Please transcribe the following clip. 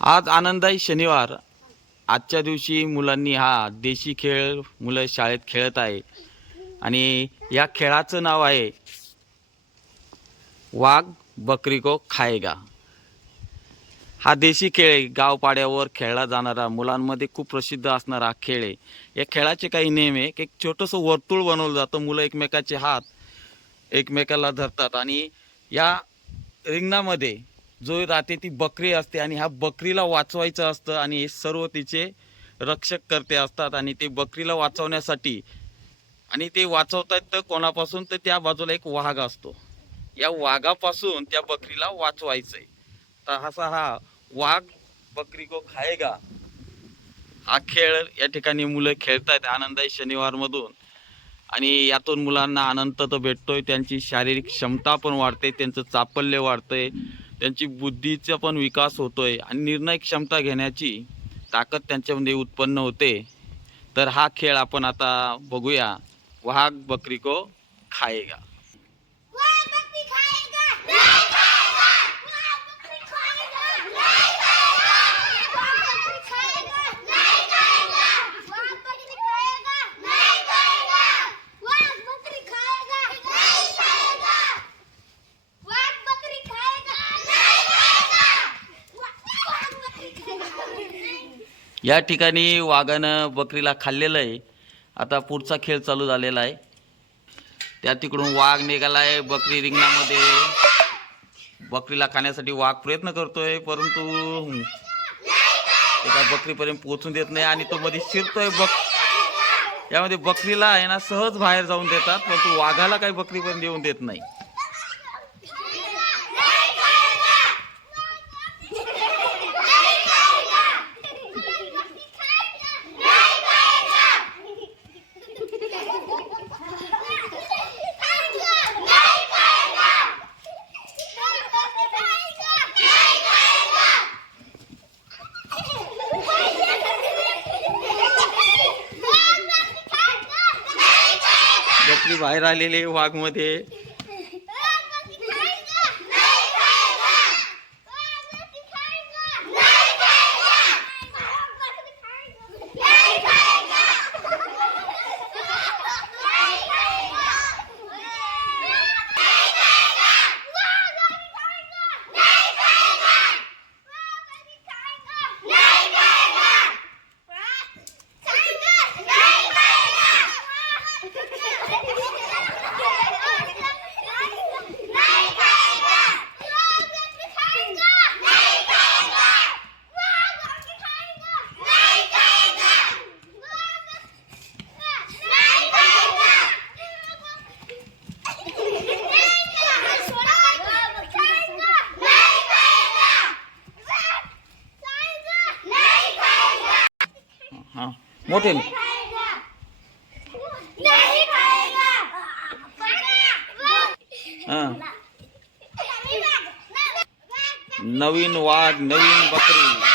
आज आनंददायी शनिवार। आजच्या दिवशी मुलांनी हा देशी खेळ मुलं शाळेत खेळत आहे आणि या खेळाचं नाव आहे वाघ बकरी को खाएगा। हा देशी खेळ आहे, गावपाड्यावर खेळला जाणारा, मुलांमध्ये खूप प्रसिद्ध असणारा खेळ आहे। या खेळाचे काही नियम आहे की एक छोटंसं वर्तुळ बनवलं जातं, मुलं एकमेकाचे हात एकमेकाला धरतात आणि या रिंगणामध्ये जो राहते ती बकरी असते आणि ह्या बकरीला वाचवायचं असतं आणि हे सर्व तिचे रक्षक करते असतात आणि ते बकरीला वाचवण्यासाठी आणि ते वाचवतात तर कोणापासून, तर त्या बाजूला एक वाघ असतो, या वाघापासून त्या बकरीला वाचवायचंय। तर असा हा वाघ बकरी को खाएगा हा खेळ या ठिकाणी मुलं खेळतात आनंदाई शनिवार मधून आणि यातून मुलांना आनंद तर भेटतोय, त्यांची शारीरिक क्षमता पण वाढते, त्यांचं चापल्य वाढतंय, त्यांची बुद्धीचा पण विकास होतोय आणि निर्णय क्षमता घेण्याची ताकद त्यांच्यामध्ये उत्पन्न होते। तर हा खेळ आपण आता बघूया, वाघ बकरी को खाएगा। या ठिकाणी वाघानं बकरीला खाल्लेलं आहे। आता पुढचा खेळ चालू झालेला आहे। त्या तिकडून वाघ निघालाय, बकरी रिंगणामध्ये बकरीला खाण्यासाठी वाघ प्रयत्न करतोय, परंतु एका बकरीपर्यंत पोहोचून देत नाही आणि तो मध्ये शिरतोय। यामध्ये बकरीला आहे ना सहज बाहेर जाऊन देतात, परंतु वाघाला काही बकरीपर्यंत येऊन देत नाही। बकरी बाहेर आलेली आहे वाघ मध्ये। हाँ मोठे नवीन वाघ नवीन बकरी।